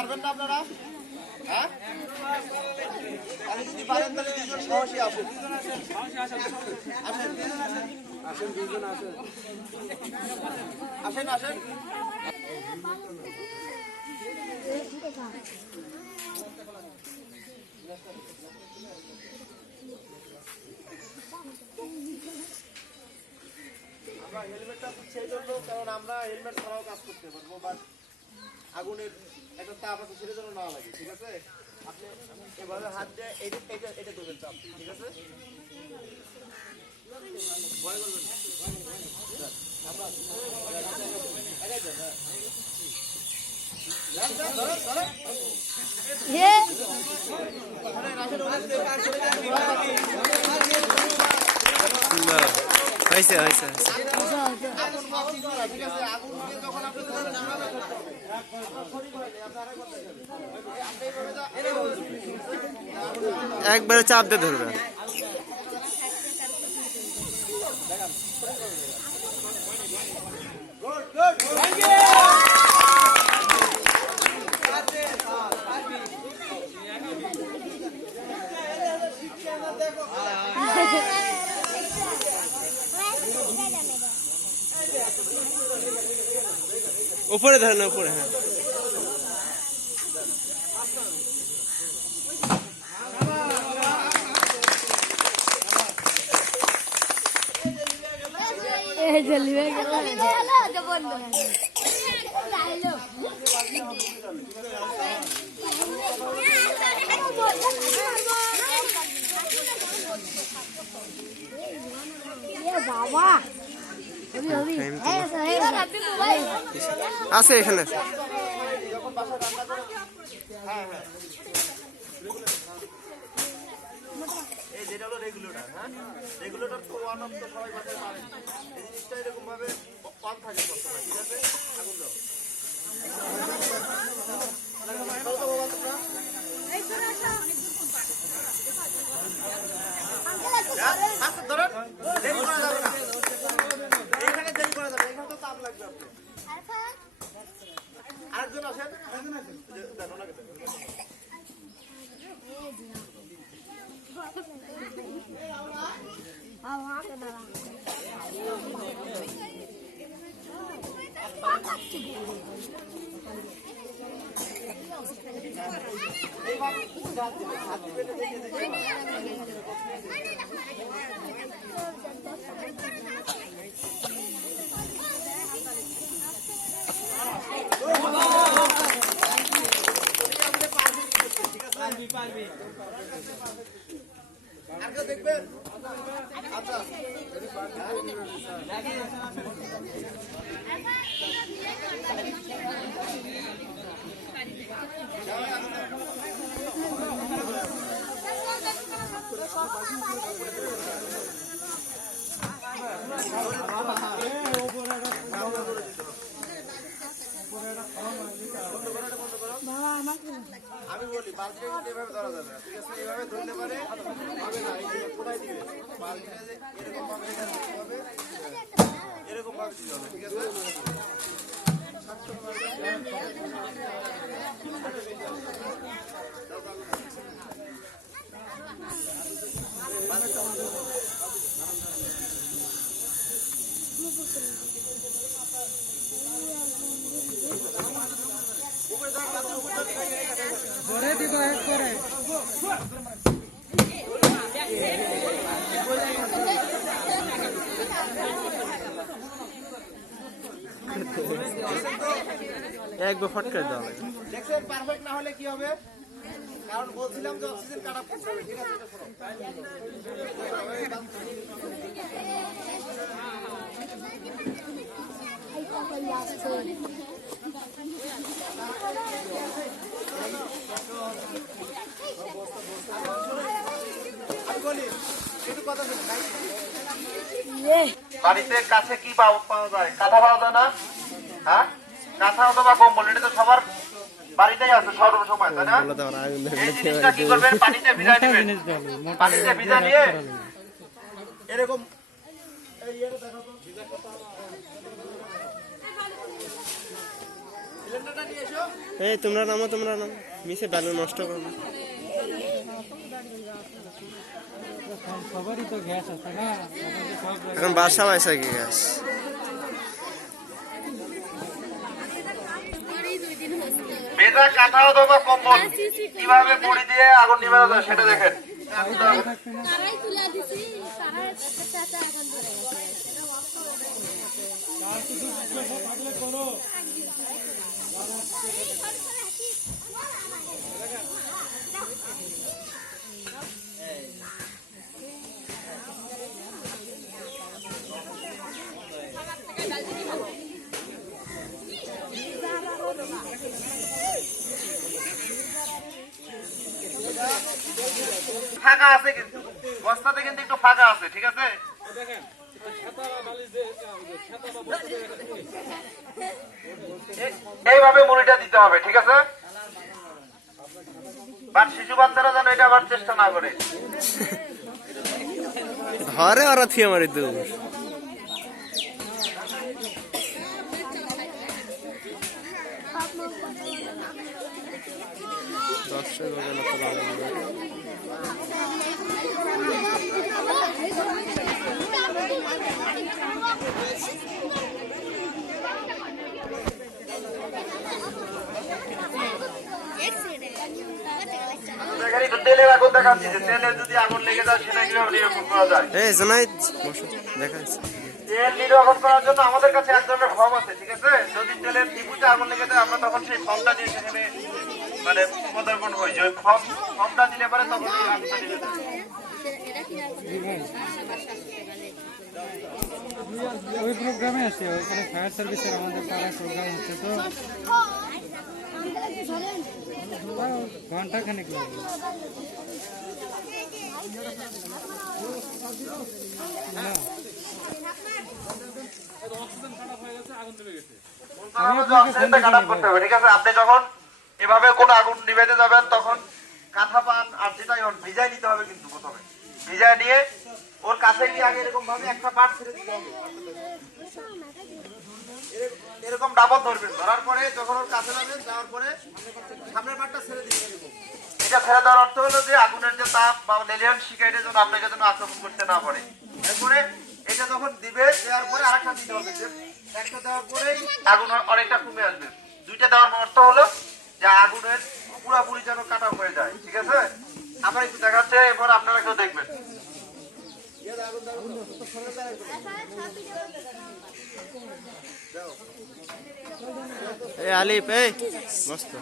পারবেন না আপনারা? হ্যাঁ, যদি পারেন তাহলে দুজন সাহসী আসুন। আসেন আসেন। আমরা হেলমেটটা সেই জন্য, কারণ আমরা হেলমেট ছাড়াও কাজ করতে পারবো, বা আগুনের একটা তাপ আছে সেটার জন্য না লাগে। ঠিক আছে, আপনি এভাবে হাত দিয়ে এটা ধরবেন চাপ। ঠিক আছে, ভয় করবেন না। হয়েছে হয়েছে একবারে চাপ দিয়ে ধরবে। উপরে ধরেন, উপরে। হ্যাঁ, বাবা আছে এখানে। এই যেটা হলো রেগুলেটর। হ্যাঁ, রেগুলেটর তো ওয়ান অফ, তো সবাই বাসায় পারেন। এই জিনিসটা এরকম ভাবে অন থাকে সবসময়। ঠিক আছে, আগুন দাও। দেরি করা যাবে না, এখানে দেরি করা যাবে, এখানে তো তাপ লাগবে। আপনি আরেকজন আসেন, দেন ওনাকে দেন। আর কেউ দেখবেন? আচ্ছা, আমি বলি বালতিটা কিন্তু এভাবে ধরা যাবে না। ঠিক আছে, এইভাবে ধরলে পারে হবে না, এই কোথায় দিবে বালতিটা, যে এরকম ভাবে এখানে দিতে হবে, এরকম ভাবে দিতে হবে। ঠিক আছে, করে দিব করে একবার ফট করে দাও। দেখছেন পারফেক্ট না হলে কি হবে? কারণ বলছিলাম যে অক্সিজেন কাট অফ করতে হবে। ঠিক আছে, এটা শোনো। আমি বলি একটু কথা শুনুন। বাড়িতে কাছে কি পাওয়া যায়? কাঁথা পাওয়া যায় না? হ্যাঁ, কাঁথা অথবা কম্বল, এটা তো সবার বাড়িতেই আছে সর্বসময়, তাই না? এই জিনিসটা কি করবেন? পানিতে ভিজা নেবেন। পানিতে ভিজা নিয়ে এরকম এই তোমরা নামো মিশে বেলুন নষ্ট করো না। সবারই তো গ্যাস আছে না, এখন বাসা পাইছে কি গ্যাস? ভেজা কাঁথা অথবা কম্বল কিভাবে মুড়ি দিয়ে আগুন নিভানো যায় সেটা দেখেন। তারাই তুলে দিছি, তারাই চাচা এখন ধরে গেছে। ফাঁকা আছে কিন্তু বস্তাতে কিন্তু একটু ফাঁকা আছে, ঠিক আছে? এইভাবে মুড়িটা দিতে হবে, ঠিক আছে? বাট শিশু বাচ্চারা যেন এটা আবার চেষ্টা না করে। ঘরে ওরা থিয়ে মারি দূর। তেলের আগুন দেখাচ্ছি, তেলে যদি আগুন লেগে যায় সেটা কিভাবে নিরূপণ করা যায়। তেল নিরূপণ করার জন্য আমাদের কাছে এক ধরনের ফর্ম আছে, ঠিক আছে? যদি তেলের টিপুতে আগুন লেগে যায় আমরা তখন সেই ফর্মটা দিয়ে সেখানে মানে পদার্পণ হই, যে ফর্মটা দিলে পরে তখন এই আগুনটা নিভে যায়। ওই প্রোগ্রামে আছে, ওখানে ফায়ার সার্ভিসের আমাদের পাড়ায় প্রোগ্রাম হচ্ছে, তো ঘন্টা খানিক লাগবে। ঠিক আছে, আপনি যখন এভাবে কোন আগুন নিভাইতে যাবেন তখন কাঁথা পান আর যেটাই হোক ভিজাই নিতে হবে, কিন্তু প্রথমে ভিজাই নিয়ে ওর কাছে গিয়ে আগে এরকম ভাবে একটা পাট ছেড়ে দিতে হবে, এরকম ডাবল ধরবেন, ধরার পরে যখন ওর কাছে যাবেন যাওয়ার পরে সামনের পাটটা ছেড়ে দিতে হবে। এটা ছেড়ে দেওয়ার অর্থ হলো যে আগুনের যে তাপ বা লেলিয়ান শিকাইটা যেন আপনাকে যেন আক্রমণ করতে না পারে। এরপরে এটা যখন দিবে, দেওয়ার পরে আরেকটা দিতে হবে, একটা দেওয়ার পরেই আগুন অনেকটা কমে আসবে। দুইটা দেওয়ার অর্থ হলো যে আগুনের পুরোপুরি যেন কাটা হয়ে যায়, ঠিক আছে? আমরা একটু দেখাচ্ছে, এরপর আপনারা কেউ দেখবেন। আলিফ এই মস্ত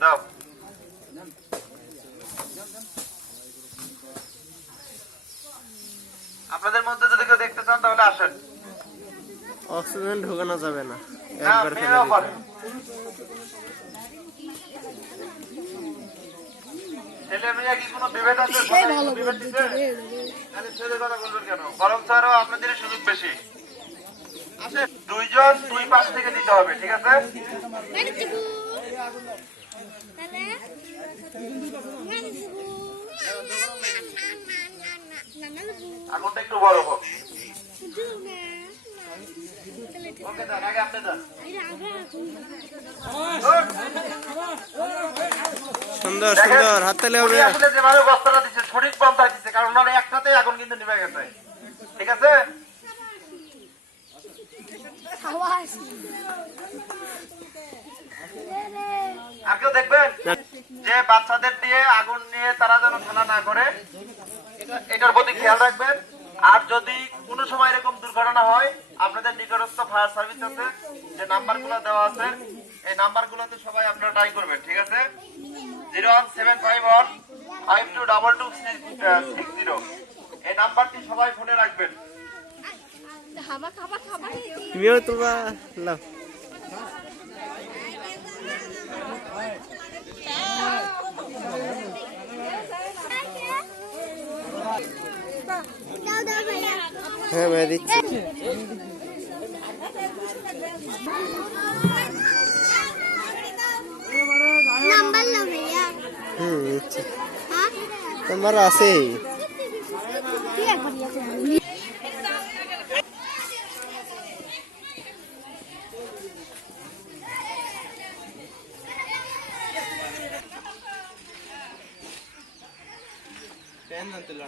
দাও। আপনাদের মধ্যে যদি কেউ দেখতে চান তাহলে আসেন। অক্সিজেন ঢোকানো যাবে না, না, একবার ফেলে মেয়েরাও দিতে পারে। হবে। ছেলে মেয়ে কি কোনো বিভেদ আছে? বিভেদ দিচ্ছে? তাহলে ছেলে কথা বলবেন কেন? বরং স্যারও আপনাদের সুযোগ বেশি আছে। দুইজন দুই পাশ থেকে দিতে হবে, ঠিক আছে? আগুনটা একটু বড় হোক। ওকে দেন, আগে আপনি দেন। সুন্দর সুন্দর হাততালি হবে। আসলে যেভাবে বস্তাটা দিচ্ছে সঠিক পন্থায় দিচ্ছে, কারণ ওনারা একসাথে আগুন কিন্তু নিভে গেছে, ঠিক আছে? আর কেউ দেখবেন যে বাচ্চাদের দিয়ে আগুন নিয়ে তারা যেন খেলা না করে, এটার প্রতি খেয়াল রাখবেন। আর যদি কোনো সময় এরকম দুর্ঘটনা হয়, আপনাদের নিকটস্থ ফায়ার সার্ভিস আছে, যে নাম্বারগুলো দেওয়া আছে, এই নাম্বারগুলোতে সবাই আপনারা ট্রাই করবেন, ঠিক আছে? 01751522260 এই নাম্বারটি সবাই ফোনে রাখবেন। তুমিও তুলবা লাও। হ্যাঁ ভাই দিচ্ছি। তোমার আছে কি একবার ইয়া করবো পেন আনতে না